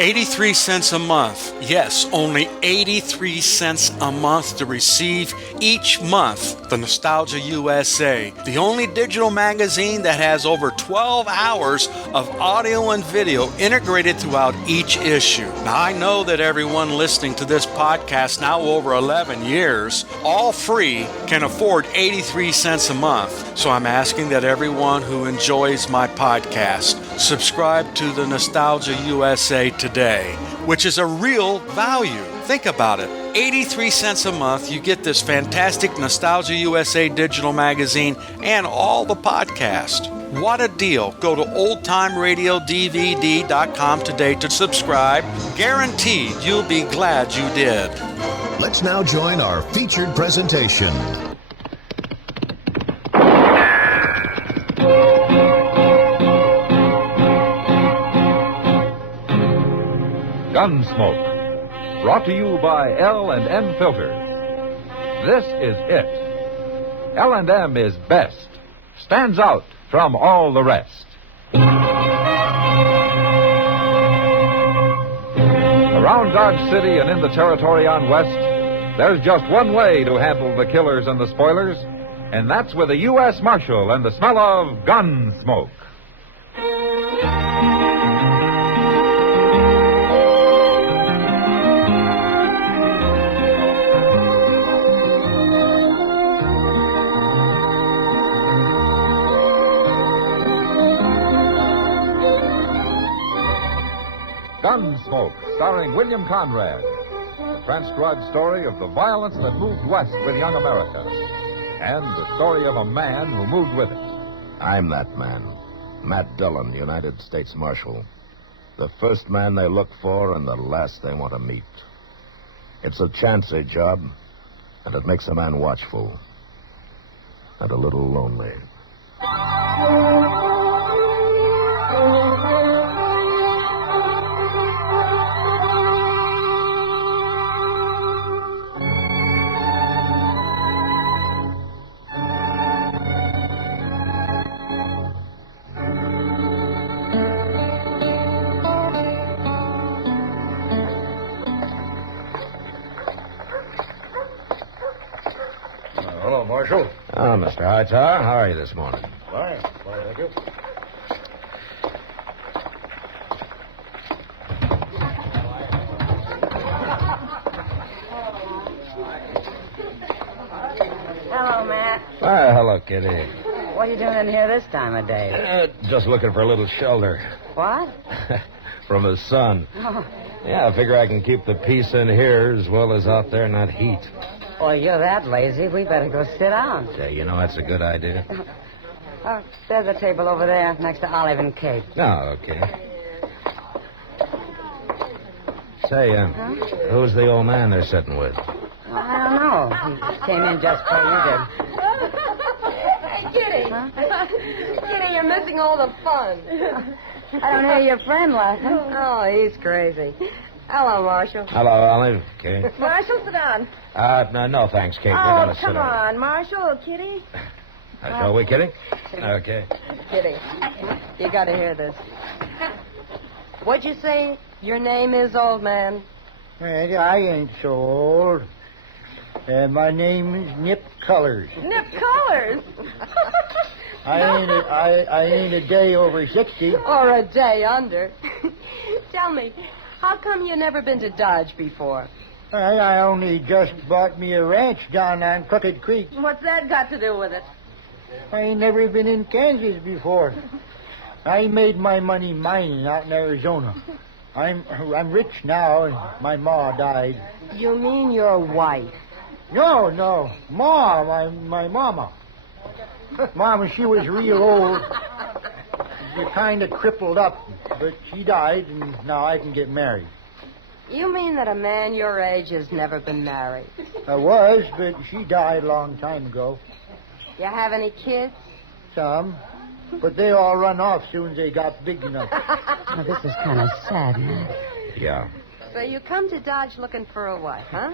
83 cents a month. Yes, only 83 cents a month to receive each month the Nostalgia USA, the only digital magazine that has over 12 hours of audio and video integrated throughout each issue. Now, I know that everyone listening to this podcast now over 11 years, all free, can afford 83 cents a month. So I'm asking that everyone who enjoys my podcast subscribe to the Nostalgia USA today, which is a real value. Think about it. 83 cents a month, you get this fantastic Nostalgia USA digital magazine and all the podcast. What a deal. Go to oldtimeradiodvd.com today to subscribe. Guaranteed you'll be glad you did. Let's now join our featured presentation. Gunsmoke, brought to you by L&M Filter. This is it. L&M is best, stands out from all the rest. Around Dodge City and in the territory on West, there's just one way to handle the killers and the spoilers, and that's with a U.S. Marshal and the smell of Gunsmoke. Gunsmoke, starring William Conrad. The transcribed story of the violence that moved west with young America. And the story of a man who moved with it. I'm that man. Matt Dillon, United States Marshal. The first man they look for and the last they want to meet. It's a chancy job, and it makes a man watchful. And a little lonely. Hello, Marshal. Oh, Mr. Hightower, how are you this morning? Fine, thank you. Hello, Matt. Ah, hello, Kitty. What are you doing in here this time of day? Just looking for a little shelter. What? From the sun. Oh, Yeah, I figure I can keep the peace in here as well as out there in that heat. well, you're that lazy. We better go sit down. Say, you know, that's a good idea. Oh, there's a table over there next to Olive and Kate. Oh, okay. Say, who's the old man they're sitting with? Well, I don't know. He came in just before you did. Hey, Kitty. Huh? Kitty, you're missing all the fun. I don't hear your friend laughing. Oh, he's crazy. Hello, Marshal. Hello, Olive. Okay. Marshal, sit down. No, thanks, Kate. We're Oh, gonna sit come over. on, Marshal. Kitty. Shall we, Kitty? Okay. Kitty, you got to hear this. What'd you say your name is, old man? Well, I ain't so old. My name is Nip Colors. Nip Colors. I ain't a day over 60. Or a day under. Tell me, how come you never been to Dodge before? I only just bought me a ranch down on Crooked Creek. What's that got to do with it? I ain't never been in Kansas before. I made my money mining out in Arizona. I'm rich now, and my ma died. You mean your wife? No, Ma, my mama. Mama, she was real old. She kind of crippled up, but she died, and now I can get married. You mean that a man your age has never been married? I was, but she died a long time ago. You have any kids? Some. But they all run off soon as they got big enough. Oh, this is kind of sad, Matt. Yeah. So you come to Dodge looking for a wife, huh?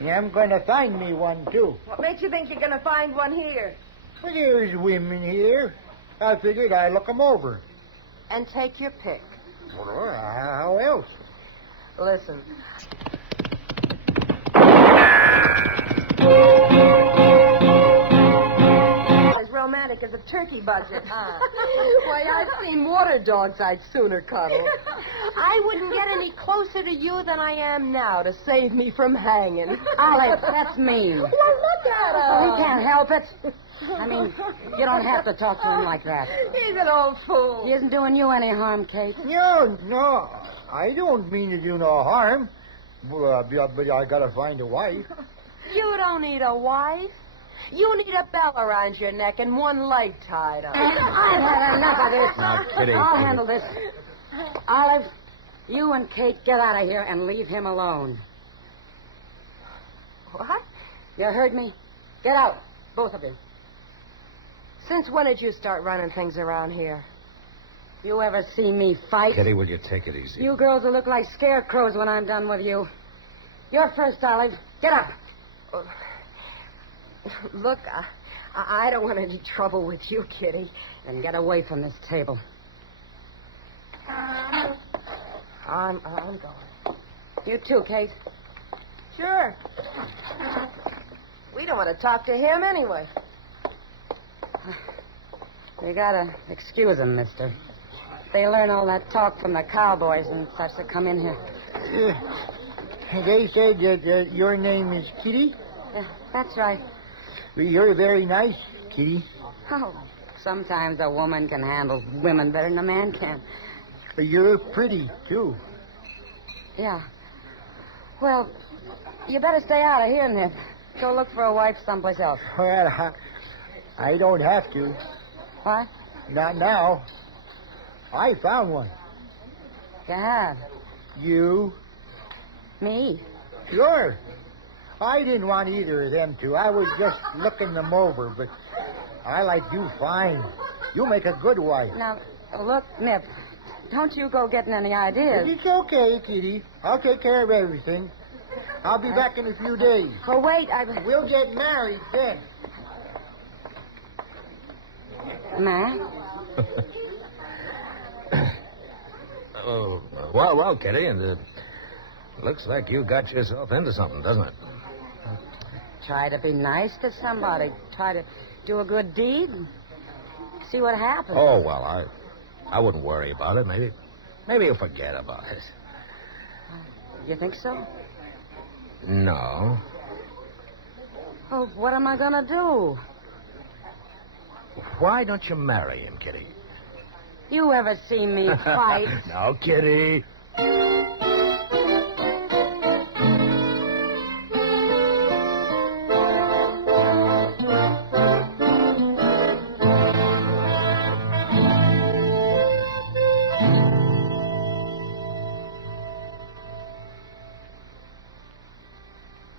Yeah, I'm going to find me one, too. What makes you think you're going to find one here? Well, there's women here. I figured I'd look 'em over. And take your pick. Well, how else? Listen. As romantic as a turkey budget, huh? Why, I've seen water dogs I'd sooner cuddle. I wouldn't get any closer to you than I am now to save me from hanging. Olive, that's mean. Well, look at her. He can't help it. I mean, you don't have to talk to him like that. He's an old fool. He isn't doing you any harm, Kate. No. I don't mean to do no harm. But I gotta find a wife. You don't need a wife. You need a bell around your neck and one leg tied up. I've had enough of this. Now, Kitty. I'll handle this. Olive, you and Kate get out of here and leave him alone. What? You heard me? Get out, both of you. Since when did you start running things around here? You ever see me fight? Kitty, will you take it easy? You girls will look like scarecrows when I'm done with you. You're first, Olive. Get up. Look, I don't want any trouble with you, Kitty. Then get away from this table. I'm going. You too, Kate. Sure. We don't want to talk to him anyway. You gotta excuse them, mister. They learn all that talk from the cowboys and such that come in here. They said that your name is Kitty? Yeah, that's right. Well, you're very nice, Kitty. Oh, sometimes a woman can handle women better than a man can. You're pretty, too. Yeah. Well, you better stay out of here, Nip. Go look for a wife someplace else. Well, I don't have to. What? Not now. I found one. You have? You? Me? Sure. I didn't want either of them to. I was just looking them over, but I like you fine. You make a good wife. Now, look, Nip, don't you go getting any ideas. It's okay, Kitty. I'll take care of everything. I'll be back in a few days. Oh, wait, We'll get married then. Ma? Oh, well, Kitty, and looks like you got yourself into something, doesn't it? Try to be nice to somebody. Try to do a good deed and see what happens. Oh, well, I wouldn't worry about it. Maybe you'll forget about it. You think so? No. Oh, what am I gonna do? Why don't you marry him, Kitty? You ever seen me fight? Now, Kitty.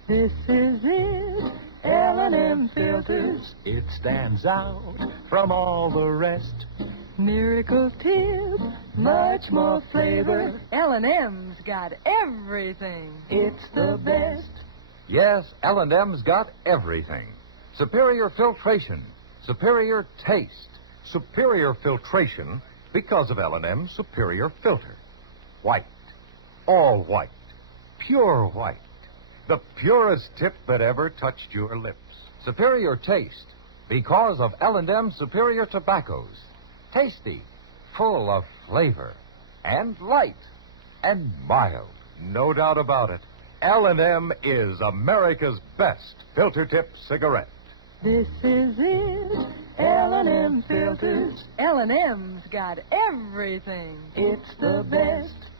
This is it, L&M filters. It stands out from all the rest. Miracle tip, much more flavor. L&M's got everything. It's the best. Yes, L&M's got everything. Superior filtration, superior taste, superior filtration because of L&M's superior filter. White, all white, pure white. The purest tip that ever touched your lips. Superior taste because of L&M superior tobaccos. Tasty, full of flavor, and light, and mild. No doubt about it. L&M is America's best filter tip cigarette. This is it, L&M filters. L&M's got everything. It's the best.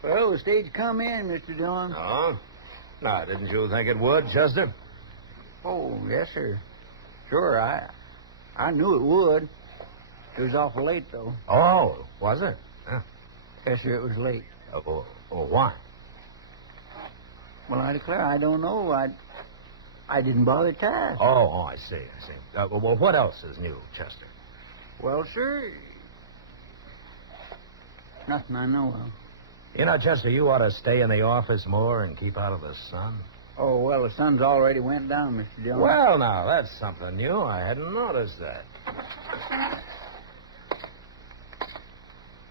Well, the stage come in, Mr. Dillon. Oh? Now, didn't you think it would, Chester? Oh, yes, sir. Sure, I knew it would. It was awful late, though. Oh, was it? Yeah. Yes, sir, it was late. Why? Well, I declare, I don't know. I didn't bother to ask. Oh, I see. Well, what else is new, Chester? Well, sir, nothing I know of. You know, Chester, you ought to stay in the office more and keep out of the sun. Oh, well, the sun's already went down, Mr. Dillon. Well, now, that's something new. I hadn't noticed that.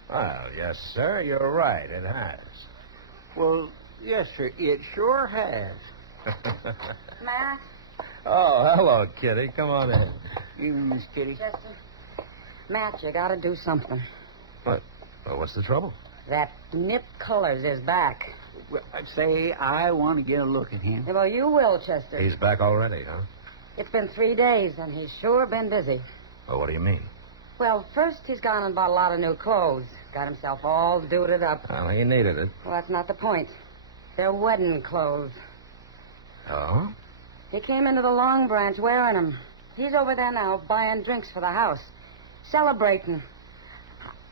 Well, yes, sir, you're right. It has. Well, yes, sir, it sure has. Matt? Oh, hello, Kitty. Come on in. Evening, Miss Kitty. Chester? Matt, you gotta do something. What? Well, what's the trouble? That Nip Colors is back. Well, I'd say I want to get a look at him. Yeah, well, you will, Chester. He's back already, huh? It's been 3 days, and he's sure been busy. Well, what do you mean? Well, first he's gone and bought a lot of new clothes. Got himself all duded up. Well, he needed it. Well, that's not the point. They're wedding clothes. Oh? He came into the Long Branch wearing them. He's over there now buying drinks for the house. Celebrating.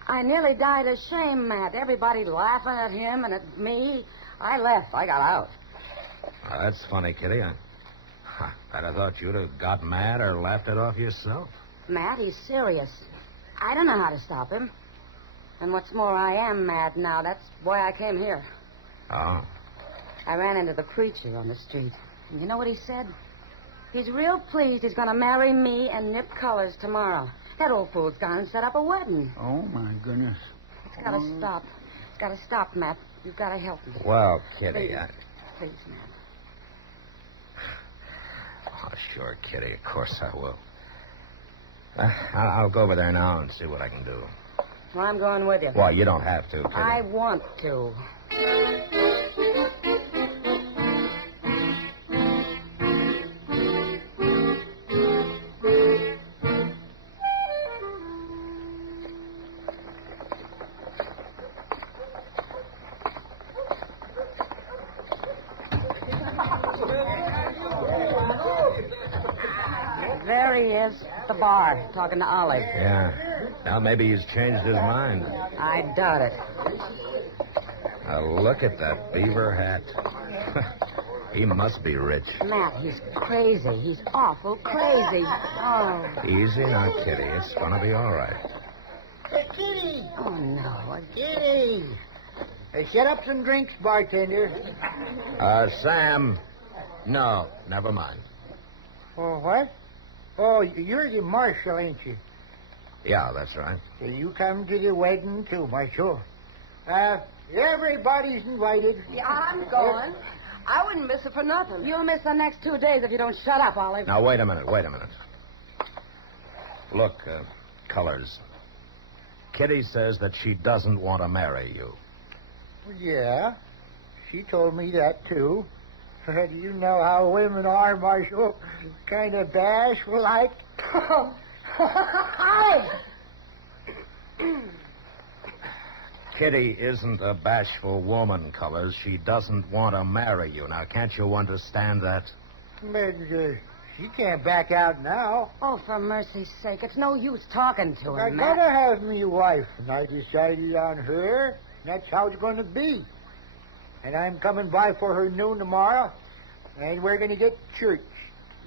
I nearly died of shame, Matt. Everybody laughing at him and at me. I left. I got out. Well, that's funny, Kitty. I'd have thought you'd have got mad or laughed it off yourself. Matt, he's serious. I don't know how to stop him. And what's more, I am mad now. That's why I came here. Oh? I ran into the preacher on the street. And you know what he said? He's real pleased he's going to marry me and Nip Colors tomorrow. That old fool's gone and set up a wedding. Oh, my goodness. It's got to stop. It's got to stop, Matt. You've got to help me. Well, Kitty, Please. Please, Matt. Oh, sure, Kitty. Of course I will. I'll go over there now and see what I can do. Well, I'm going with you. Well, you don't have to, Kitty. I want to. There he is, at the bar, talking to Olive. Yeah. Now maybe he's changed his mind. I doubt it. Now, look at that beaver hat. He must be rich. Matt, he's crazy. He's awful crazy. Oh. Easy now, Kitty. It's gonna be all right. Hey, Kitty! Oh, no. Kitty! Hey, set up some drinks, bartender. Sam. No, never mind. Oh, what? Oh, you're the marshal, ain't you? Yeah, that's right. So you come to the wedding, too, Marshal. Everybody's invited. Yeah, I'm going. I wouldn't miss it for nothing. You'll miss the next 2 days if you don't shut up, Olive. Now, wait a minute. Look, Colors. Kitty says that she doesn't want to marry you. Yeah, she told me that, too. You know how women are, Marshal. Kind of bashful, like. Kitty isn't a bashful woman, Colors. She doesn't want to marry you. Now, can't you understand that? But she can't back out now. Oh, for mercy's sake. It's no use talking to I him, Matt. gotta have me wife, and I decided on her. And that's how it's going to be. And I'm coming by for her noon tomorrow, and we're going to get church.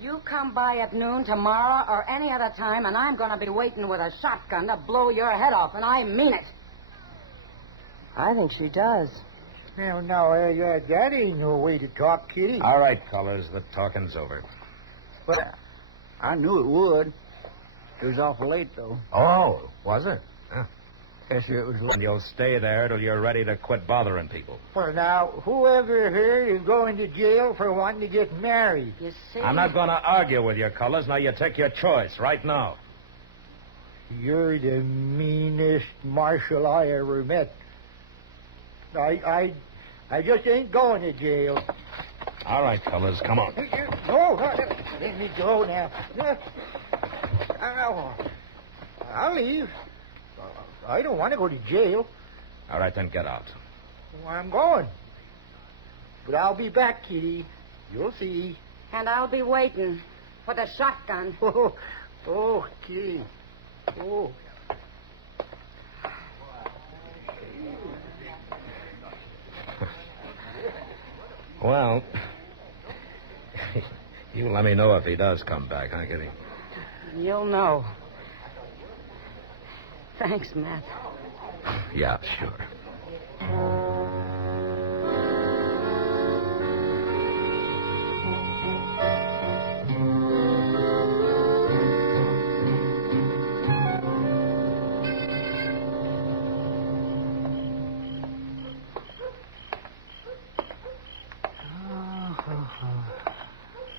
You come by at noon tomorrow or any other time, and I'm going to be waiting with a shotgun to blow your head off, and I mean it. I think she does. Now, that ain't no way to talk, Kitty. All right, Colors. The talking's over. But I knew it would. It was awful late, though. Oh, was it? Huh. Yes, sir, it was late. And you'll stay there till you're ready to quit bothering people. Well, now, whoever here is going to jail for wanting to get married? You see? I'm not going to argue with you, Colors. Now, you take your choice right now. You're the meanest marshal I ever met. I just ain't going to jail. All right, Colors, come on. No, let me go now. I'll leave. I don't want to go to jail. All right, then get out. Well, I'm going. But I'll be back, Kitty. You'll see. And I'll be waiting with a shotgun. Oh, Kitty. Oh. Well, you let me know if he does come back, huh, Kitty? You'll know. Thanks, Matt. Yeah, sure.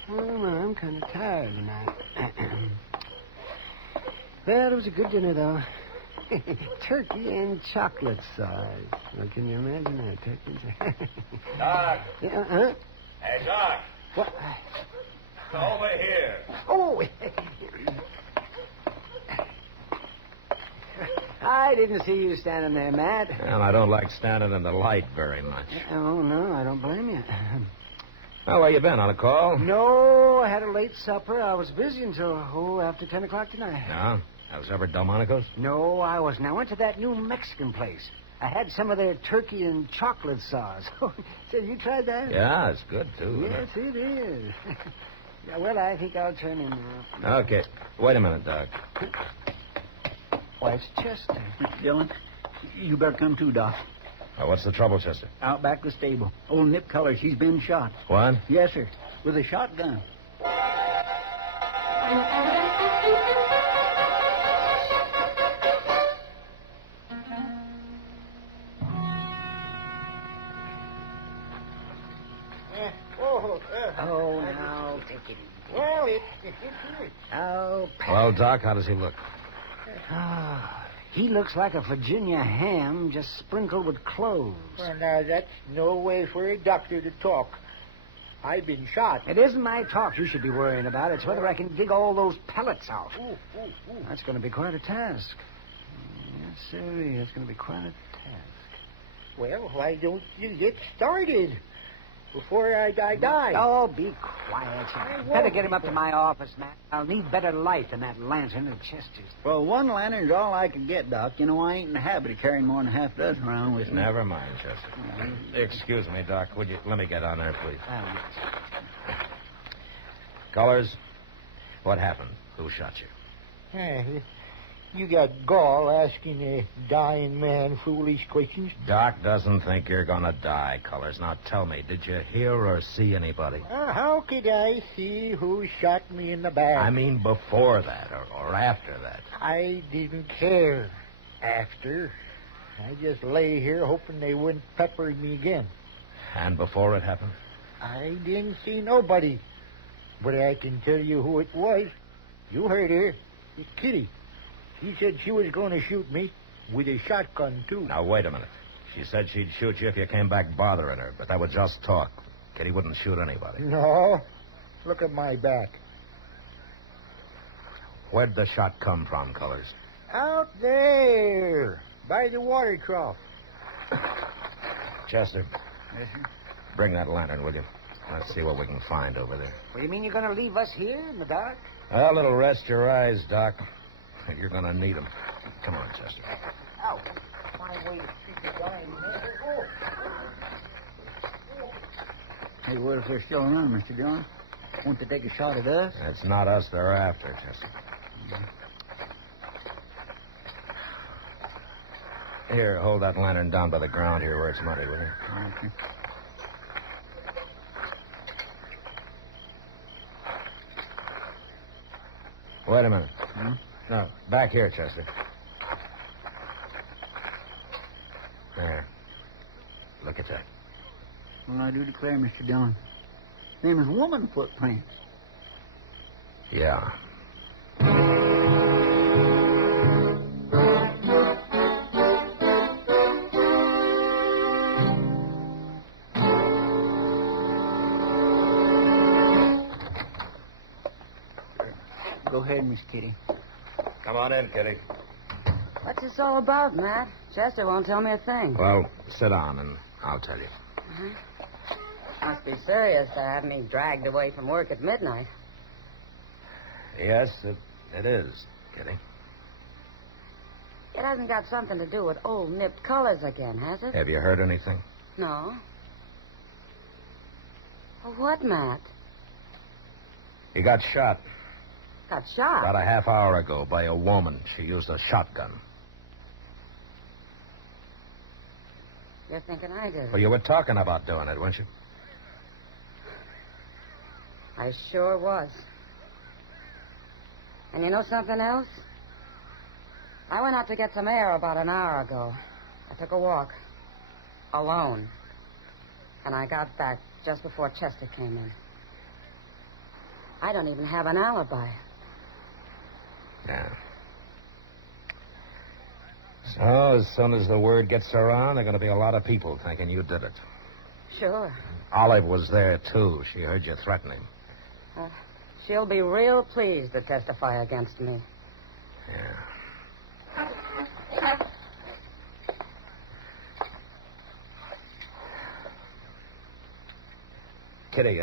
Well, I'm kind of tired tonight. Well, it was a good dinner, though. Turkey and chocolate sauce. Well, can you imagine that, turkey? Doc! Yeah, huh? Hey, Doc! What? Over here. Oh! I didn't see you standing there, Matt. Well, I don't like standing in the light very much. Oh, no, I don't blame you. Well, where you been, on a call? No, I had a late supper. I was busy until, after 10 o'clock tonight. No? That was over at Delmonico's? No, I wasn't. I went to that new Mexican place. I had some of their turkey and chocolate sauce. Said, you tried that? Yeah, it's good, too. Yes, it is. Yeah, well, I think I'll turn in now. Okay. Wait a minute, Doc. Why, it's Chester. Mr. Dillon, you better come too, Doc. What's the trouble, Chester? Out back the stable. Old Nip Color, she's been shot. What? Yes, sir. With a shotgun. Oh, now, take it easy. Well, it's here. Oh, Well, Doc, how does he look? he looks like a Virginia ham just sprinkled with cloves. Well, now, that's no way for a doctor to talk. I've been shot. It isn't my talk you should be worrying about. It's whether I can dig all those pellets out. Ooh. That's going to be quite a task. Yes, sir. It's going to be quite a task. Well, why don't you get started before I die? Oh, be quiet. won't. Better get him up to my office, Matt. I'll need better light than that lantern of Chester's. Well, one lantern's all I can get, Doc. You know, I ain't in the habit of carrying more than a half dozen around with me. Never mind, Chester. Excuse me, Doc. Would you let me get on there, please? Colors, what happened? Who shot you? You got gall asking a dying man foolish questions. Doc doesn't think you're gonna die, Colors. Now tell me, did you hear or see anybody? How could I see who shot me in the back? I mean before that or after that. I didn't care after. I just lay here hoping they wouldn't pepper me again. And before it happened? I didn't see nobody. But I can tell you who it was. You heard her. It's Kitty. She said she was going to shoot me with a shotgun, too. Now, wait a minute. She said she'd shoot you if you came back bothering her, but that was just talk. Kitty wouldn't shoot anybody. No. Look at my back. Where'd the shot come from, Colors? Out there, by the water trough. Chester, Yes, sir. bring that lantern, will you? Let's see what we can find over there. What do you mean you're going to leave us here in the dark? Well, it'll rest your eyes, Doc. You're going to need them. Come on, Chester. Ow. My way to treat the dying man. Hey, what if they're still around, Mr. Dillon? Won't they take a shot at us? It's not us they're after, Chester. Here, hold that lantern down by the ground here where it's muddy, will you? Okay. Wait a minute. No, back here, Chester. There. Look at that. Well, I do declare, Mr. Dillon, them is woman footprints. Yeah. Go ahead, Miss Kitty. Come on in, Kitty. What's this all about, Matt? Chester won't tell me a thing. Well, sit down and I'll tell you. Must be serious to have me dragged away from work at midnight. Yes, it is, Kitty. It hasn't got something to do with old nipped colors again, has it? Have you heard anything? No. What, Matt? He got shot Got shot? about a half hour ago by a woman. She used a shotgun. You're thinking I did. Well, you were talking about doing it, weren't you? I sure was. And you know something else? I went out to get some air about an hour ago. I took a walk. Alone. And I got back just before Chester came in. I don't even have an alibi. Yeah. So, as soon as the word gets around, there are going to be a lot of people thinking you did it. Sure. Olive was there, too. She heard you threatening. She'll be real pleased to testify against me. Yeah. Kitty,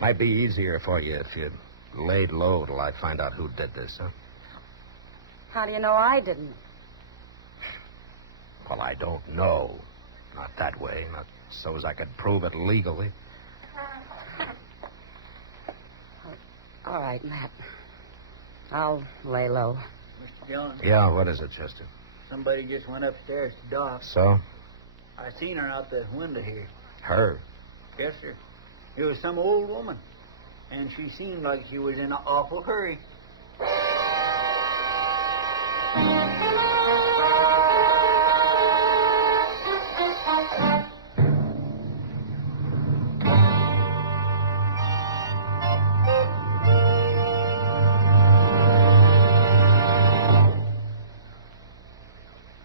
might be easier for you if you laid low till I find out who did this, huh? How do you know I didn't? Well, I don't know. Not that way. Not so as I could prove it legally. All right, Matt. I'll lay low. Mr. Jones, Yeah, what is it, Chester? somebody just went upstairs to Doc. So? I seen her out the window here. Her? Yes, sir. It was some old woman. And she seemed like she was in an awful hurry.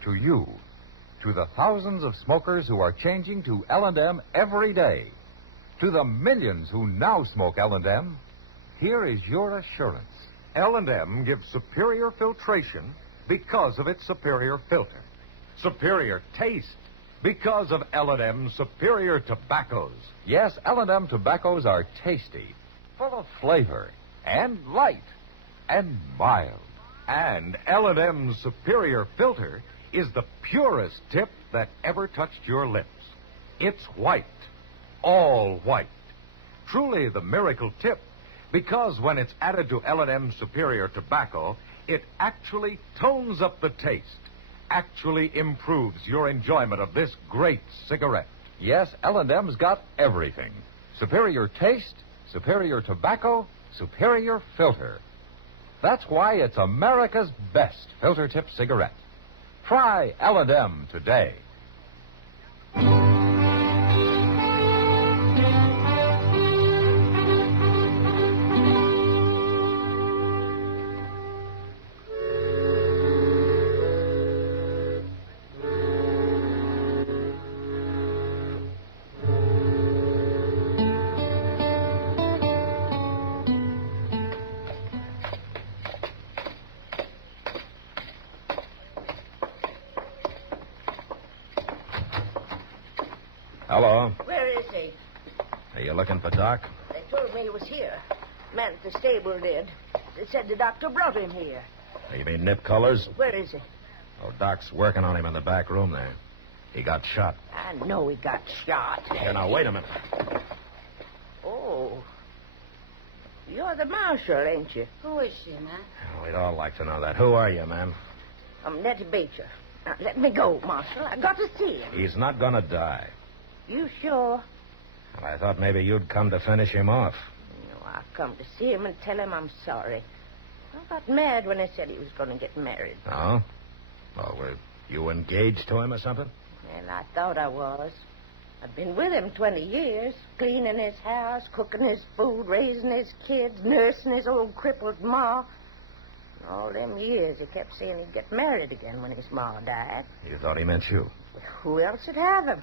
To you, to the thousands of smokers who are changing to L&M every day, to the millions who now smoke L&M, here is your assurance. L&M gives superior filtration because of its superior filter. Superior taste because of L&M superior tobaccos. Yes, L&M tobaccos are tasty, full of flavor, and light, and mild. And L&M's superior filter is the purest tip that ever touched your lips. It's white, all white. Truly the miracle tip, because when it's added to L&M superior tobacco, it actually tones up the taste, actually improves your enjoyment of this great cigarette. Yes, L&M's got everything. Superior taste, superior tobacco, superior filter. That's why it's America's best filter tip cigarette. Try L&M today. Hello. Where is he? Are you looking for Doc? They told me he was here. Man at the stable did. They said the doctor brought him here. You mean Nip Colors? Where is he? Oh, Doc's working on him in the back room there. He got shot. I know he got shot. Here, now, wait a minute. Oh. You're the marshal, ain't you? Who is she, Matt? Oh, we'd all like to know that. Who are you, man? I'm Nettie Beecher. Now, let me go, Marshal. I got to see him. He's not gonna die. You sure? And I thought maybe you'd come to finish him off. No, I'll come to see him and tell him I'm sorry. I got mad when they said he was going to get married. Oh? Oh, were you engaged to him or something? Well, I thought I was. I've been with him 20 years, cleaning his house, cooking his food, raising his kids, nursing his old crippled ma. All them years he kept saying he'd get married again when his ma died. You thought he meant you. Who else would have him?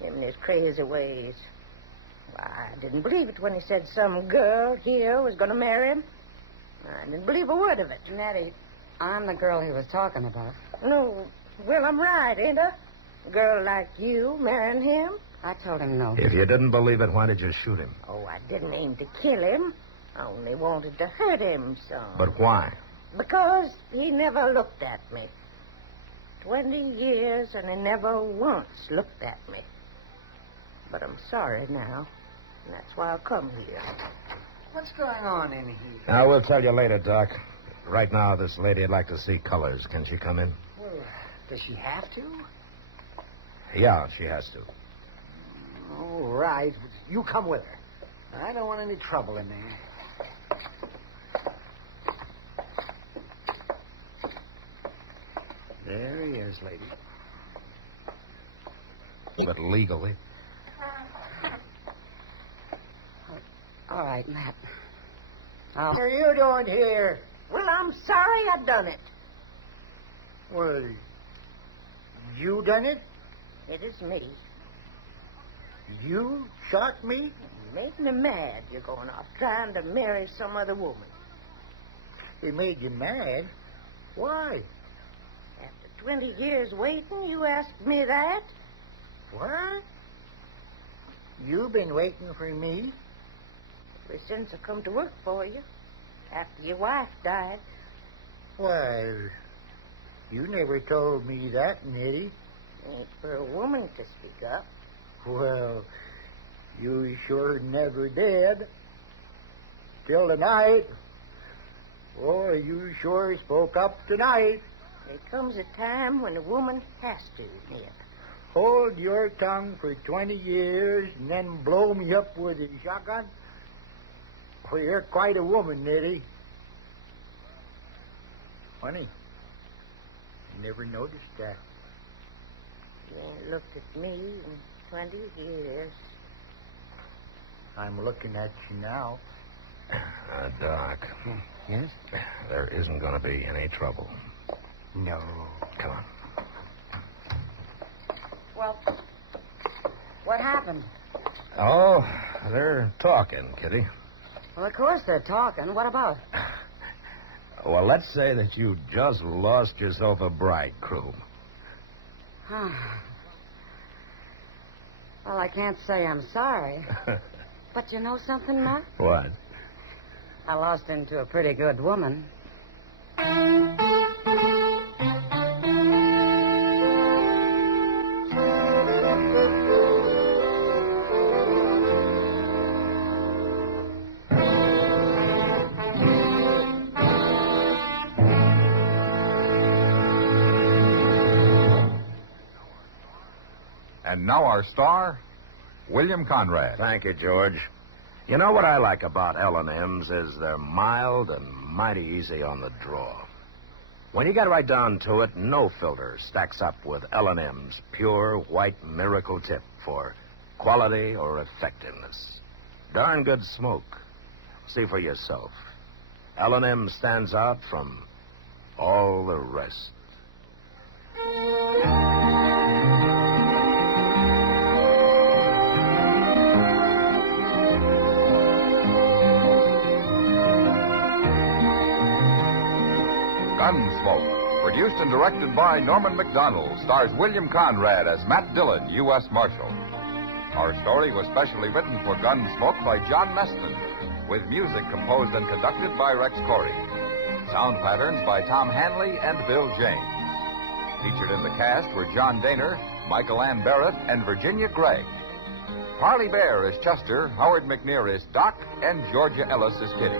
Him and his crazy ways. Well, I didn't believe it when he said some girl here was going to marry him. I didn't believe a word of it. Nettie, I'm the girl he was talking about. No, well, I'm right, ain't I? A girl like you marrying him? I told him no. If you didn't believe it, why did you shoot him? Oh, I didn't aim to kill him. I only wanted to hurt him some. But why? Because he never looked at me. 20 years and he never once looked at me. But I'm sorry now. And that's why I'll come here. What's going on in here? Now, we'll tell you later, Doc. Right now, this lady'd like to see colors. Can she come in? Well, does she have to? Yeah, she has to. All right. You come with her. I don't want any trouble in there. There he is, lady. But legally. All right, Matt. What are you doing here? Well, I'm sorry I done it. Well, you done it? It is me. You shot me? Making me mad. You're going off trying to marry some other woman. It made you mad? Why? After 20 years waiting, you asked me that? What? You been waiting for me? Ever since I come to work for you. After your wife died. Well, you never told me that, Nettie. Ain't for a woman to speak up. Well, you sure never did. Till tonight. Oh, you sure spoke up tonight. There comes a time when a woman has to, Ned. Hold your tongue for 20 years and then blow me up with a shotgun? Well, you're quite a woman, Nettie. Funny. I never noticed that. You ain't looked at me in 20 years. I'm looking at you now. Doc. Yes? There isn't going to be any trouble. No. Come on. Well, what happened? Oh, they're talking, Kitty. Well, of course they're talking. What about? Well, let's say that you just lost yourself a bridegroom. Well, I can't say I'm sorry. But you know something, Matt? What? I lost into a pretty good woman. And now our star, William Conrad. Thank you, George. You know what I like about L&M's is they're mild and mighty easy on the draw. When you get right down to it, no filter stacks up with L&M's pure white miracle tip for quality or effectiveness. Darn good smoke. See for yourself. L&M stands out from all the rest. Gunsmoke, produced and directed by Norman McDonald, stars William Conrad as Matt Dillon, U.S. Marshal. Our story was specially written for Gunsmoke by John Meston, with music composed and conducted by Rex Corey. Sound patterns by Tom Hanley and Bill James. Featured in the cast were John Daner, Michael Ann Barrett, and Virginia Gregg. Harley Bear is Chester, Howard McNear is Doc, and Georgia Ellis is Kitty.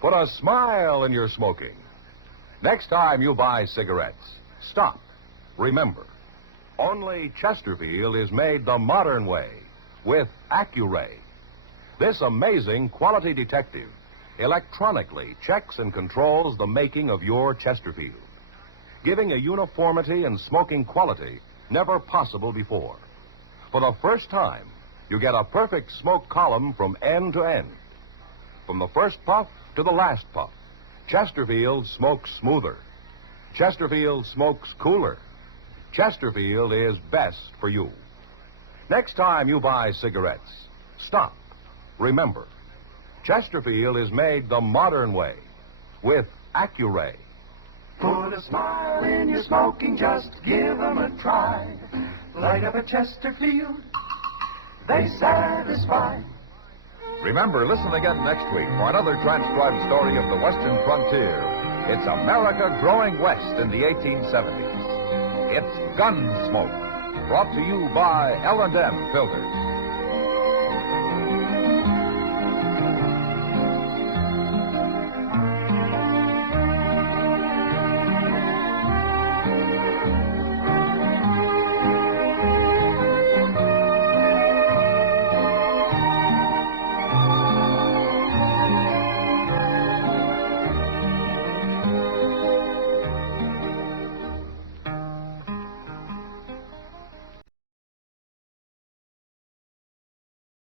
Put a smile in your smoking. Next time you buy cigarettes, stop. Remember, only Chesterfield is made the modern way with Accuray. This amazing quality detective electronically checks and controls the making of your Chesterfield, giving a uniformity in smoking quality never possible before. For the first time, you get a perfect smoke column from end to end. From the first puff to the last puff, Chesterfield smokes smoother. Chesterfield smokes cooler. Chesterfield is best for you. Next time you buy cigarettes, stop. Remember, Chesterfield is made the modern way with Accuray. Put a smile in your smoking, just give 'em a try. Light up a Chesterfield, they satisfy. Remember, listen again next week for another transcribed story of the Western frontier It's America growing west in the 1870s. It's Gunsmoke, brought to you by L&M Filters.